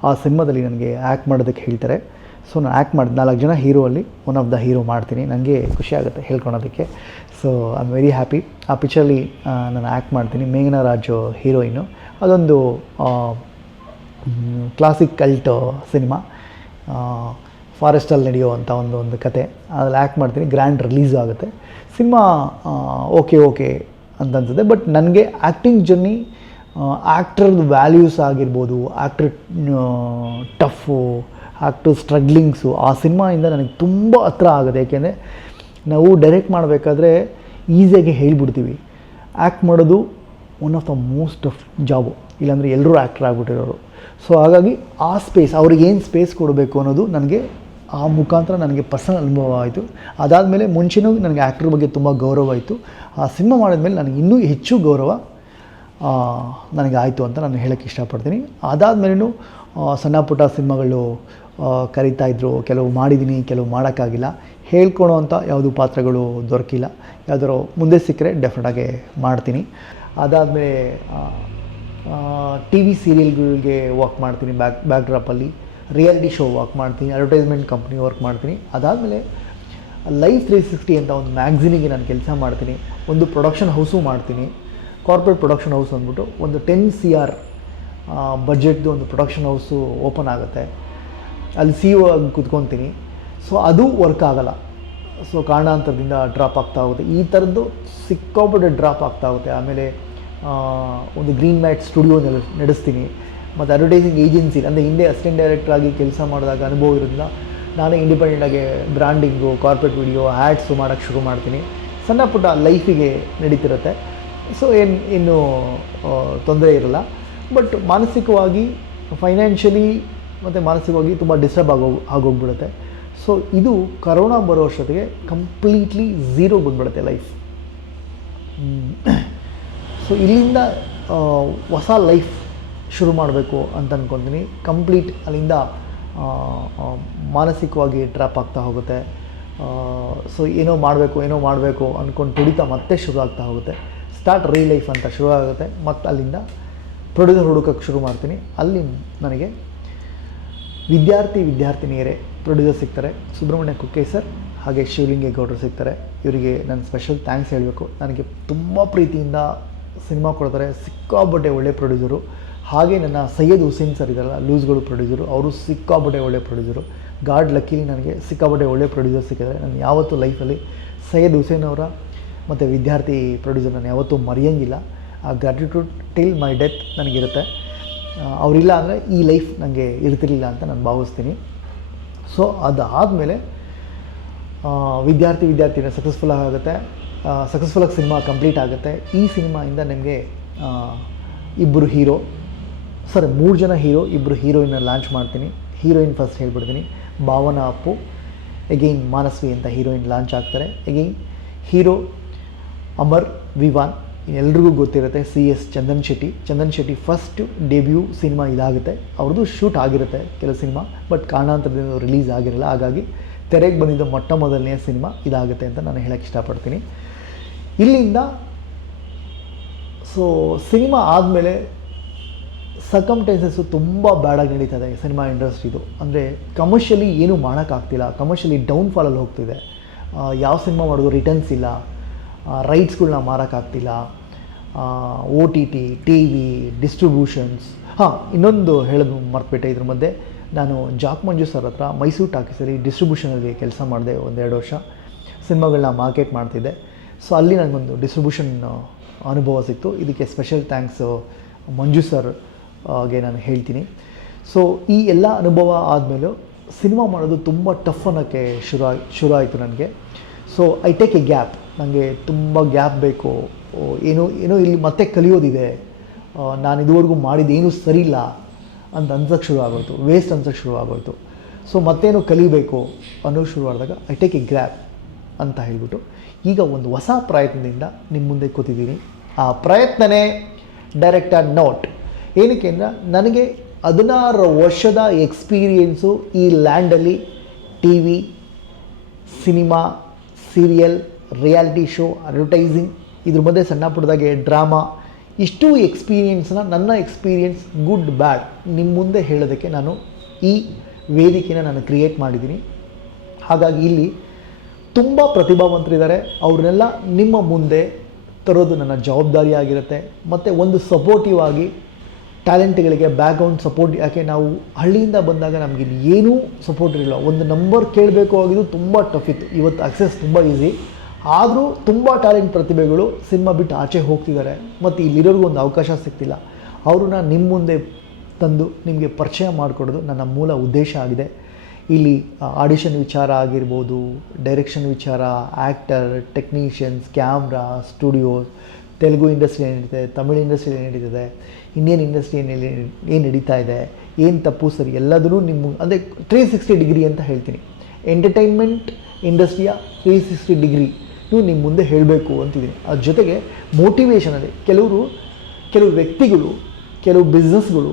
ಆ ಸಿನಿಮಾದಲ್ಲಿ ನನಗೆ ಆ್ಯಕ್ಟ್ ಮಾಡೋದಕ್ಕೆ ಹೇಳ್ತಾರೆ. ಸೊ ನಾನು ಆ್ಯಕ್ಟ್ ಮಾಡಿದ ನಾಲ್ಕು ಜನ ಹೀರೋ ಅಲ್ಲಿ ಒನ್ ಆಫ್ ದ ಹೀರೋ ಮಾಡ್ತೀನಿ. ನನಗೆ ಖುಷಿ ಆಗುತ್ತೆ ಹೇಳ್ಕೊಳೋದಕ್ಕೆ. So I am very happy ಆ ಪಿಕ್ಚರಲ್ಲಿ ನಾನು ಆ್ಯಕ್ಟ್ ಮಾಡ್ತೀನಿ. ಮೇಘನಾ ರಾಜು ಹೀರೋಯಿನು ಅದೊಂದು ಕ್ಲಾಸಿಕ್ ಕಲ್ಟ್ ಸಿನಿಮಾ. ಫಾರೆಸ್ಟಲ್ಲಿ ನಡೆಯುವಂಥ ಒಂದು ಒಂದು ಕತೆ. ಅದ್ರಲ್ಲಿ ಆ್ಯಕ್ಟ್ ಮಾಡ್ತೀನಿ. ಗ್ರ್ಯಾಂಡ್ ರಿಲೀಸ್ ಆಗುತ್ತೆ. ಸಿನಿಮಾ ಓಕೆ ಓಕೆ ಅಂತ ಅನ್ಸುತ್ತೆ. ಬಟ್ ನನಗೆ ಆ್ಯಕ್ಟಿಂಗ್ ಜರ್ನಿ ಆ್ಯಕ್ಟ್ರದ್ದು ವ್ಯಾಲ್ಯೂಸ್ ಆಗಿರ್ಬೋದು ಆ್ಯಕ್ಟ್ರ್ ಟಫು ಆ್ಯಕ್ಟ್ರ್ ಸ್ಟ್ರಗ್ಲಿಂಗ್ಸು, ಆ ಸಿನಿಮಾಯಿಂದ ನನಗೆ ತುಂಬ ಹತ್ರ ಆಗುತ್ತೆ. ಯಾಕೆಂದರೆ ನಾವು ಡೈರೆಕ್ಟ್ ಮಾಡಬೇಕಾದ್ರೆ ಈಸಿಯಾಗಿ ಹೇಳ್ಬಿಡ್ತೀವಿ. ಆ್ಯಕ್ಟ್ ಮಾಡೋದು one of the most of job ಇಲ್ಲಾಂದರೆ ಎಲ್ಲರೂ ಆ್ಯಕ್ಟ್ರ್ ಆಗಿಬಿಟ್ಟಿರೋರು. ಸೊ ಹಾಗಾಗಿ ಆ ಸ್ಪೇಸ್ ಅವ್ರಿಗೆ ಏನು ಸ್ಪೇಸ್ ಕೊಡಬೇಕು ಅನ್ನೋದು ನನಗೆ ಆ ಮುಖಾಂತರ ನನಗೆ ಪರ್ಸನಲ್ ಅನುಭವ ಆಯಿತು. ಅದಾದಮೇಲೆ ಮುಂಚೆನೂ ನನಗೆ ಆ್ಯಕ್ಟ್ರ್ ಬಗ್ಗೆ ತುಂಬ ಗೌರವ ಆಯಿತು ಆ ಸಿನಿಮಾ ಮಾಡಿದ್ಮೇಲೆ ನನಗೆ ಇನ್ನೂ ಹೆಚ್ಚು ಗೌರವ ನನಗೆ ಆಯಿತು ಅಂತ ನಾನು ಹೇಳೋಕ್ಕೆ ಇಷ್ಟಪಡ್ತೀನಿ. ಅದಾದಮೇಲೂ ಸಣ್ಣ ಪುಟ್ಟ ಸಿನಿಮಾಗಳು ಇದ್ದರು ಕೆಲವು ಮಾಡಿದ್ದೀನಿ ಕೆಲವು ಮಾಡೋಕ್ಕಾಗಿಲ್ಲ. ಹೇಳ್ಕೊಳೋ ಅಂಥ ಯಾವುದು ಪಾತ್ರಗಳು ದೊರಕಿಲ್ಲ. ಯಾವುದಾದ್ರು ಮುಂದೆ ಸಿಕ್ಕರೆ ಡೆಫಿನೆಟಾಗಿ ಮಾಡ್ತೀನಿ. ಅದಾದಮೇಲೆ ಟಿ ವಿ ಸೀರಿಯಲ್ಗಳಿಗೆ ವರ್ಕ್ ಮಾಡ್ತೀನಿ, ಬ್ಯಾಕ್, ಬ್ಯಾಕ್ಡ್ರಾಪಲ್ಲಿ. ರಿಯಾಲಿಟಿ ಶೋ ವರ್ಕ್ ಮಾಡ್ತೀನಿ, ಅಡ್ವರ್ಟೈಸ್ಮೆಂಟ್ ಕಂಪ್ನಿ ವರ್ಕ್ ಮಾಡ್ತೀನಿ. ಅದಾದಮೇಲೆ, ಲೈಫ್ ತ್ರೀ ಸಿಕ್ಸ್ಟಿ ಅಂತ ಒಂದು ಮ್ಯಾಗ್ಝಿನಿಗೆ ನಾನು ಕೆಲಸ ಮಾಡ್ತೀನಿ. ಒಂದು ಪ್ರೊಡಕ್ಷನ್ ಹೌಸು ಮಾಡ್ತೀನಿ. ಕಾರ್ಪೊರೇಟ್ ಪ್ರೊಡಕ್ಷನ್ ಹೌಸ್ ಅಂದ್ಬಿಟ್ಟು ಒಂದು ಟೆನ್ ಸಿ ಆರ್ ಬಜೆಟ್ದು ಒಂದು ಪ್ರೊಡಕ್ಷನ್ ಹೌಸು ಓಪನ್ ಆಗುತ್ತೆ. ಅಲ್ಲಿ ಸಿ ಒ ಆಗಿ ಕುತ್ಕೊತೀನಿ. ಸೊ ಅದು ವರ್ಕ್ ಆಗಲ್ಲ. ಸೊ ಕಾರಣಾಂತರದಿಂದ ಡ್ರಾಪ್ ಆಗ್ತಾ ಹೋಗುತ್ತೆ. ಈ ಥರದ್ದು ಸಿಕ್ಕಾಪಟ್ಟೆ ಡ್ರಾಪ್ ಆಗ್ತಾ ಹೋಗುತ್ತೆ. ಆಮೇಲೆ ಒಂದು ಗ್ರೀನ್ ಮ್ಯಾಟ್ ಸ್ಟುಡಿಯೋ ನಡೆಸ್ತೀನಿ. ಮತ್ತು ಅಡ್ವರ್ಟೈಸಿಂಗ್ ಏಜೆನ್ಸಿ ಅಂದರೆ ಹಿಂದೆ ಅಸಿಸ್ಟೆಂಟ್ ಡೈರೆಕ್ಟ್ರಾಗಿ ಕೆಲಸ ಮಾಡಿದಾಗ ಅನುಭವ ಇರೋದ್ರಿಂದ ನಾನೇ ಇಂಡಿಪೆಂಡೆಂಟಾಗಿ ಬ್ರ್ಯಾಂಡಿಂಗು ಕಾರ್ಪೊರೇಟ್ ವಿಡಿಯೋ ಆ್ಯಡ್ಸು ಮಾಡೋಕ್ಕೆ ಶುರು ಮಾಡ್ತೀನಿ. ಸಣ್ಣ ಪುಟ್ಟ ಲೈಫಿಗೆ ನಡೀತಿರುತ್ತೆ. ಸೊ ಏನು, ಇನ್ನೂ ತೊಂದರೆ ಇರಲ್ಲ. ಬಟ್ ಮಾನಸಿಕವಾಗಿ ಫೈನಾನ್ಷಿಯಲಿ ಮತ್ತು ಮಾನಸಿಕವಾಗಿ ತುಂಬ ಡಿಸ್ಟರ್ಬ್ ಆಗೋ, ಆಗೋಗ್ಬಿಡುತ್ತೆ. ಸೊ ಇದು ಕರೋನಾ ಬರೋ ಅಷ್ಟೊತ್ತಿಗೆ ಕಂಪ್ಲೀಟ್ಲಿ ಝೀರೋ ಬಂದ್ಬಿಡುತ್ತೆ ಲೈಫ್ ಸೊ ಇಲ್ಲಿಂದ ಹೊಸ ಲೈಫ್ ಶುರು ಮಾಡಬೇಕು ಅಂತ ಅಂದ್ಕೊತೀನಿ ಕಂಪ್ಲೀಟ್ ಅಲ್ಲಿಂದ ಮಾನಸಿಕವಾಗಿ ಟ್ರ್ಯಾಪ್ ಆಗ್ತಾ ಹೋಗುತ್ತೆ. ಸೊ ಏನೋ ಮಾಡಬೇಕು ಏನೋ ಮಾಡಬೇಕು ಅಂದ್ಕೊಂಡು ತುಡಿತ ಮತ್ತೆ ಶುರು ಆಗ್ತಾ ಹೋಗುತ್ತೆ. ಸ್ಟಾರ್ಟ್ ರೀ ಲೈಫ್ ಅಂತ ಶುರು ಆಗುತ್ತೆ. ಮತ್ತು ಅಲ್ಲಿಂದ ಪ್ರೊಡ್ಯೂಸರ್ ಹುಡುಕಕ್ಕೆ ಶುರು ಮಾಡ್ತೀನಿ. ಅಲ್ಲಿ ನನಗೆ ವಿದ್ಯಾರ್ಥಿ ವಿದ್ಯಾರ್ಥಿನಿಯರೇ ಪ್ರೊಡ್ಯೂಸರ್ ಸಿಗ್ತಾರೆ. ಸುಬ್ರಹ್ಮಣ್ಯ ಕುಕ್ಕೆ ಸರ್ ಹಾಗೆ ಶಿವಲಿಂಗೇಗೌಡರು ಸಿಗ್ತಾರೆ. ಇವರಿಗೆ ನಾನು ಸ್ಪೆಷಲ್ ಥ್ಯಾಂಕ್ಸ್ ಹೇಳಬೇಕು. ನನಗೆ ತುಂಬ ಪ್ರೀತಿಯಿಂದ ಸಿನಿಮಾ ಕೊಡ್ತಾರೆ. ಸಿಕ್ಕಾಬಟ್ಟೆ ಒಳ್ಳೆ ಪ್ರೊಡ್ಯೂಸರು. ಹಾಗೆ ನನ್ನ ಸೈಯದ್ ಹುಸೇನ್ ಸರ್ ಇದ್ದಾರಲ್ಲ, ಲೂಸ್ಗಳು ಪ್ರೊಡ್ಯೂಸರು, ಅವರು ಸಿಕ್ಕಾಬಟ್ಟೆ ಒಳ್ಳೆ ಪ್ರೊಡ್ಯೂಸರು. ಗಾಡ್ ಲಕ್ಕಿಲಿ ನನಗೆ ಸಿಕ್ಕಾಬಟ್ಟೆ ಒಳ್ಳೆ ಪ್ರೊಡ್ಯೂಸರ್ ಸಿಕ್ಕಿದ್ದಾರೆ. ನಾನು ಯಾವತ್ತೂ ಲೈಫಲ್ಲಿ ಸೈಯದ್ ಹುಸೇನ್ ಅವರ ಮತ್ತು ವಿದ್ಯಾರ್ಥಿ ಪ್ರೊಡ್ಯೂಸರ್ ನಾನು ಯಾವತ್ತೂ ಮರೆಯೋಂಗಿಲ್ಲ. ಆ ಗ್ರ್ಯಾಟಿಟ್ಯೂಡ್ ಟಿಲ್ ಮೈ ಡೆತ್ ನನಗಿರುತ್ತೆ. ಅವರಿಲ್ಲ ಅಂದರೆ ಈ ಲೈಫ್ ನನಗೆ ಇರ್ತಿರ್ಲಿಲ್ಲ ಅಂತ ನಾನು ಭಾವಿಸ್ತೀನಿ. ಸೊ ಅದಾದಮೇಲೆ ವಿದ್ಯಾರ್ಥಿ ವಿದ್ಯಾರ್ಥಿನ ಸಕ್ಸಸ್ಫುಲ್ ಆಗುತ್ತೆ. ಸಕ್ಸಸ್ಫುಲ್ಲಾಗಿ ಸಿನಿಮಾ ಕಂಪ್ಲೀಟ್ ಆಗುತ್ತೆ. ಈ ಸಿನಿಮಾಯಿಂದ ನಿಮಗೆ ಇಬ್ಬರು ಹೀರೋ ಸರ್ ಮೂರು ಜನ ಹೀರೋ ಇಬ್ಬರು ಹೀರೋಯಿನ್ನ ಲಾಂಚ್ ಮಾಡ್ತೀನಿ. ಹೀರೋಯಿನ್ ಫಸ್ಟ್ ಹೇಳ್ಬಿಡ್ತೀನಿ. ಭಾವನಾ ಅಪ್ಪು ಎಗೈನ್ ಮಾನಸ್ವಿ ಅಂತ ಹೀರೋಯಿನ್ ಲಾಂಚ್ ಆಗ್ತಾರೆ. ಎಗೈನ್ ಹೀರೋ ಅಮರ್ ವಿವಾನ್, ಎಲ್ರಿಗೂ ಗೊತ್ತಿರುತ್ತೆ C S Chandan Shetty. Chandan Shetty first debut cinema ಇದಾಗುತ್ತೆ. ಅವ್ರದ್ದು ಶೂಟ್ ಆಗಿರುತ್ತೆ ಕೆಲವು ಸಿನಿಮಾ ಬಟ್ ಕಾರಣಾಂತರದಿಂದ ರಿಲೀಸ್ ಆಗಿರಲ್ಲ. ಹಾಗಾಗಿ ತೆರೆಗೆ ಬಂದಿದ್ದ ಮೊಟ್ಟ ಮೊದಲನೆಯ ಸಿನಿಮಾ ಇದಾಗುತ್ತೆ ಅಂತ ನಾನು ಹೇಳಕ್ಕೆ ಇಷ್ಟಪಡ್ತೀನಿ. ಇಲ್ಲಿಂದ ಸೊ ಸಿನಿಮಾ ಆದಮೇಲೆ ಸರ್ಕಮ್ಟೆನ್ಸಸ್ಸು ತುಂಬ ಬ್ಯಾಡಾಗಿ ನಡೀತದೆ ಸಿನಿಮಾ ಇಂಡಸ್ಟ್ರಿದು. ಅಂದರೆ ಕಮರ್ಷಿಯಲಿ ಏನೂ ಮಾಡೋಕ್ಕಾಗ್ತಿಲ್ಲ ಕಮರ್ಷಿಯಲಿ ಡೌನ್ಫಾಲಲ್ಲಿ ಹೋಗ್ತಿದೆ. ಯಾವ ಸಿನಿಮಾ ಮಾಡಿದ್ರು ರಿಟರ್ನ್ಸ್ ಇಲ್ಲ. ರೈಟ್ಸ್ಗಳ್ನ ಮಾರೋಕ್ಕಾಗ್ತಿಲ್ಲ. O T T T V, distributions. ಹಾಂ, ಇನ್ನೊಂದು ಹೇಳೋದು ಮರ್ತುಬಿಟ್ಟೆ ಇದ್ರ ಮಧ್ಯೆ. ನಾನು ಜಾಕ್ ಮಂಜು ಸರ್ ಹತ್ರ ಮೈಸೂರು ಟಾಕೀಸಲ್ಲಿ ಡಿಸ್ಟ್ರಿಬ್ಯೂಷನಲ್ಲಿ ಕೆಲಸ ಮಾಡಿದೆ ಒಂದೆರಡು ವರ್ಷ. ಸಿನಿಮಾಗಳನ್ನ ಮಾರ್ಕೆಟ್ ಮಾಡ್ತಿದ್ದೆ. ಸೊ, ಅಲ್ಲಿ ನನಗೊಂದು ಡಿಸ್ಟ್ರಿಬ್ಯೂಷನ್ ಅನುಭವ ಸಿಕ್ತು. ಇದಕ್ಕೆ ಸ್ಪೆಷಲ್ ಥ್ಯಾಂಕ್ಸ್ ಮಂಜು ಸರ್ಗೆ ನಾನು ಹೇಳ್ತೀನಿ. ಸೊ, ಈ ಎಲ್ಲ ಅನುಭವ ಆದಮೇಲೂ ಸಿನಿಮಾ ಮಾಡೋದು ತುಂಬ ಟಫ್ ಅನ್ನೋಕ್ಕೆ ಶುರು ಶುರು ಆಯಿತು ನನಗೆ. So I take a gap ನನಗೆ ತುಂಬ ಗ್ಯಾಪ್ ಬೇಕು. ಏನೋ ಏನೋ ಇಲ್ಲಿ ಮತ್ತೆ ಕಲಿಯೋದಿದೆ. ನಾನು ಇದುವರೆಗೂ ಮಾಡಿದ್ದೇನು ಸರಿ ಇಲ್ಲ ಅಂತ ಅನ್ಸೋಕ್ಕೆ ಶುರು ಆಗೋಯ್ತು. ವೇಸ್ಟ್ ಅನ್ಸೋಕ್ಕೆ ಶುರು ಆಗೋಯ್ತು. ಸೊ ಮತ್ತೇನು ಕಲಿಬೇಕು ಅನ್ನೋ ಶುರು ಆದಾಗ ಐ ಟೇಕ್ ಎ ಗ್ರ್ಯಾಪ್ ಅಂತ ಹೇಳ್ಬಿಟ್ಟು ಈಗ ಒಂದು ಹೊಸ ಪ್ರಯತ್ನದಿಂದ ನಿಮ್ಮ ಮುಂದೆ ಕೂತಿದ್ದೀನಿ. ಆ ಪ್ರಯತ್ನನೇ ಡೈರೆಕ್ಟರ್ ನೋಟ್ ಏನಕ್ಕೆ ಅಂದರೆ ನನಗೆ ಹದಿನಾರು ವರ್ಷದ ಎಕ್ಸ್ಪೀರಿಯೆನ್ಸು ಈ ಲ್ಯಾಂಡಲ್ಲಿ T V cinema serial reality show advertising ಇದ್ರ ಮಧ್ಯೆ ಸಣ್ಣ ಪುಟ್ಟದಾಗೆ ಡ್ರಾಮಾ ಇಷ್ಟು ಎಕ್ಸ್ಪೀರಿಯೆನ್ಸ್ನ ನನ್ನ ಎಕ್ಸ್ಪೀರಿಯೆನ್ಸ್ ಗುಡ್ ಬ್ಯಾಡ್ ನಿಮ್ಮ ಮುಂದೆ ಹೇಳೋದಕ್ಕೆ ನಾನು ಈ ವೇದಿಕೆನ ನಾನು ಕ್ರಿಯೇಟ್ ಮಾಡಿದ್ದೀನಿ. ಹಾಗಾಗಿ ಇಲ್ಲಿ ತುಂಬ ಪ್ರತಿಭಾವಂತರಿದ್ದಾರೆ. ಅವ್ರನ್ನೆಲ್ಲ ನಿಮ್ಮ ಮುಂದೆ ತರೋದು ನನ್ನ ಜವಾಬ್ದಾರಿ ಆಗಿರುತ್ತೆ. ಮತ್ತು ಒಂದು ಸಪೋರ್ಟಿವ್ ಆಗಿ ಟ್ಯಾಲೆಂಟ್ಗಳಿಗೆ ಬ್ಯಾಕ್ಗ್ರೌಂಡ್ ಸಪೋರ್ಟ್ ಯಾಕೆ ನಾವು ಹಳ್ಳಿಯಿಂದ ಬಂದಾಗ ನಮಗೆ ಇಲ್ಲಿ ಏನೂ ಸಪೋರ್ಟ್ ಇರಲಿಲ್ಲ. ಒಂದು ನಂಬರ್ ಕೇಳಬೇಕು ಆಗಿದ್ದು ತುಂಬ ಟಫ್ ಇತ್ತು. ಇವತ್ತು ಅಕ್ಸೆಸ್ ತುಂಬ ಈಸಿ ಆದರೂ ತುಂಬ ಟ್ಯಾಲೆಂಟ್ ಪ್ರತಿಭೆಗಳು ಸಿನಿಮಾ ಬಿಟ್ಟು ಆಚೆ ಹೋಗ್ತಿದ್ದಾರೆ. ಮತ್ತು ಇಲ್ಲಿರೋರಿಗೂ ಒಂದು ಅವಕಾಶ ಸಿಗ್ತಿಲ್ಲ. ಅವ್ರನ್ನ ನಿಮ್ಮ ಮುಂದೆ ತಂದು ನಿಮಗೆ ಪರಿಚಯ ಮಾಡಿಕೊಡೋದು ನನ್ನ ಮೂಲ ಉದ್ದೇಶ ಆಗಿದೆ. ಇಲ್ಲಿ ಆಡಿಷನ್ ವಿಚಾರ ಆಗಿರ್ಬೋದು ಡೈರೆಕ್ಷನ್ ವಿಚಾರ actor technicians camera studios Telugu industry ಏನು ನಡೀತದೆ ತಮಿಳು ಇಂಡಸ್ಟ್ರಿ ಏನು ಇಂಡಿಯನ್ ಇಂಡಸ್ಟ್ರಿ ಏನು ಏನು ನಡೀತಾ ಇದೆ, ಏನು ತಪ್ಪು, ಸರಿ ಎಲ್ಲದೂ ನಿಮ್ಮ ಅಂದರೆ ತ್ರೀ ಸಿಕ್ಸ್ಟಿ ಡಿಗ್ರಿ ಅಂತ ಹೇಳ್ತೀನಿ. ಎಂಟರ್ಟೈನ್ಮೆಂಟ್ ಇಂಡಸ್ಟ್ರಿಯ ತ್ರೀ ಸಿಕ್ಸ್ಟಿ ಡಿಗ್ರಿ ಇವು ನಿಮ್ಮ ಮುಂದೆ ಹೇಳಬೇಕು ಅಂತಿದ್ದೀನಿ. ಅದ್ರ ಜೊತೆಗೆ ಮೋಟಿವೇಶನಲ್ಲಿ ಕೆಲವರು, ಕೆಲವು ವ್ಯಕ್ತಿಗಳು, ಕೆಲವು ಬಿಸ್ನೆಸ್ಗಳು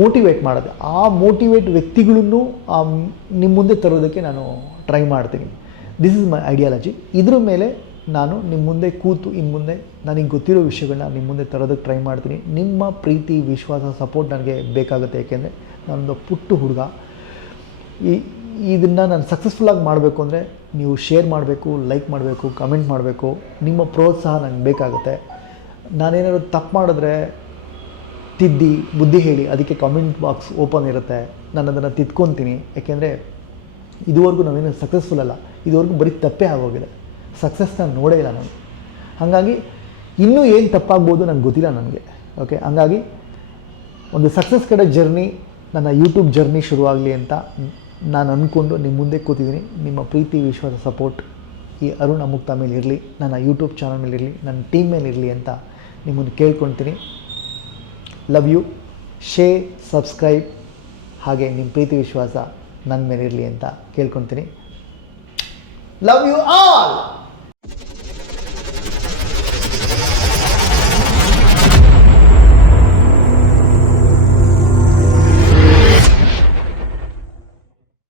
ಮೋಟಿವೇಟ್ ಮಾಡೋದು, ಆ ಮೋಟಿವೇಟ್ ವ್ಯಕ್ತಿಗಳನ್ನು ನಿಮ್ಮ ಮುಂದೆ ತರೋದಕ್ಕೆ ನಾನು ಟ್ರೈ ಮಾಡ್ತೀನಿ. ದಿಸ್ ಇಸ್ ಮೈ ಐಡಿಯಾಲಜಿ ಇದ್ರ ಮೇಲೆ ನಾನು ನಿಮ್ಮ ಮುಂದೆ ಕೂತು ಇನ್ನು ಮುಂದೆ ನನಗೆ ಗೊತ್ತಿರೋ ವಿಷಯಗಳನ್ನ ನಿಮ್ಮ ಮುಂದೆ ತರೋದಕ್ಕೆ ಟ್ರೈ ಮಾಡ್ತೀನಿ. ನಿಮ್ಮ ಪ್ರೀತಿ, ವಿಶ್ವಾಸ ಸಪೋರ್ಟ್ ನನಗೆ ಬೇಕಾಗುತ್ತೆ. ಏಕೆಂದರೆ ನಾನೊಂದು ಪುಟ್ಟು ಹುಡುಗ. ಈ ಇದನ್ನು ನಾನು ಸಕ್ಸಸ್ಫುಲ್ಲಾಗಿ ಮಾಡಬೇಕು ಅಂದರೆ ನೀವು ಶೇರ್ ಮಾಡಬೇಕು ಲೈಕ್ ಮಾಡಬೇಕು ಕಮೆಂಟ್ ಮಾಡಬೇಕು. ನಿಮ್ಮ ಪ್ರೋತ್ಸಾಹ ನನಗೆ ಬೇಕಾಗುತ್ತೆ. ನಾನೇನಾದ್ರು ತಪ್ಪು ಮಾಡಿದ್ರೆ ತಿದ್ದಿ, ಬುದ್ಧಿ ಹೇಳಿ, ಅದಕ್ಕೆ ಕಮೆಂಟ್ ಬಾಕ್ಸ್ ಓಪನ್ ಇರುತ್ತೆ. ನಾನು ಅದನ್ನು ತಿದ್ಕೊತೀನಿ. ಯಾಕೆಂದರೆ ಇದುವರೆಗೂ ನಾವೇನು ಸಕ್ಸಸ್ಫುಲ್ ಅಲ್ಲ. ಇದುವರೆಗೂ ಬರೀ ತಪ್ಪೇ ಆಗೋಗಿದೆ. ಸಕ್ಸಸ್ ನಾನು ನೋಡೇ ಇಲ್ಲ ನಾನು. ಹಾಗಾಗಿ ಇನ್ನೂ ಏನು ತಪ್ಪಾಗ್ಬೋದು ನನಗೆ ಗೊತ್ತಿಲ್ಲ ನನಗೆ. ಓಕೆ ಹಂಗಾಗಿ ಒಂದು ಸಕ್ಸಸ್ ಕಡೆ ಜರ್ನಿ ನನ್ನ ಯೂಟ್ಯೂಬ್ ಜರ್ನಿ ಶುರುವಾಗಲಿ ಅಂತ ನಾನು ಅಂದ್ಕೊಂಡು ನಿಮ್ಮ ಮುಂದೆ ಕೂತಿದ್ದೀನಿ. ನಿಮ್ಮ ಪ್ರೀತಿ ವಿಶ್ವಾಸ ಸಪೋರ್ಟ್ ಈ ಅರುಣ ಮುಕ್ತ ಮೇಲೆ ಇರಲಿ, ನನ್ನ ಯೂಟ್ಯೂಬ್ ಚಾನಲ್ ಮೇಲೆ ಇರಲಿ, ನನ್ನ ಟೀಮ್ ಮೇಲೆ ಇರಲಿ ಅಂತ ನಿಮ್ಮನ್ನು ಕೇಳ್ಕೊಳ್ತೀನಿ ಲವ್ ಯು ಶೇರ್ ಸಬ್ಸ್ಕ್ರೈಬ್ ಹಾಗೆ ನಿಮ್ಮ ಪ್ರೀತಿ, ವಿಶ್ವಾಸ ನನ್ನ ಮೇಲೆ ಇರಲಿ ಅಂತ ಕೇಳ್ಕೊತೀನಿ. Love you all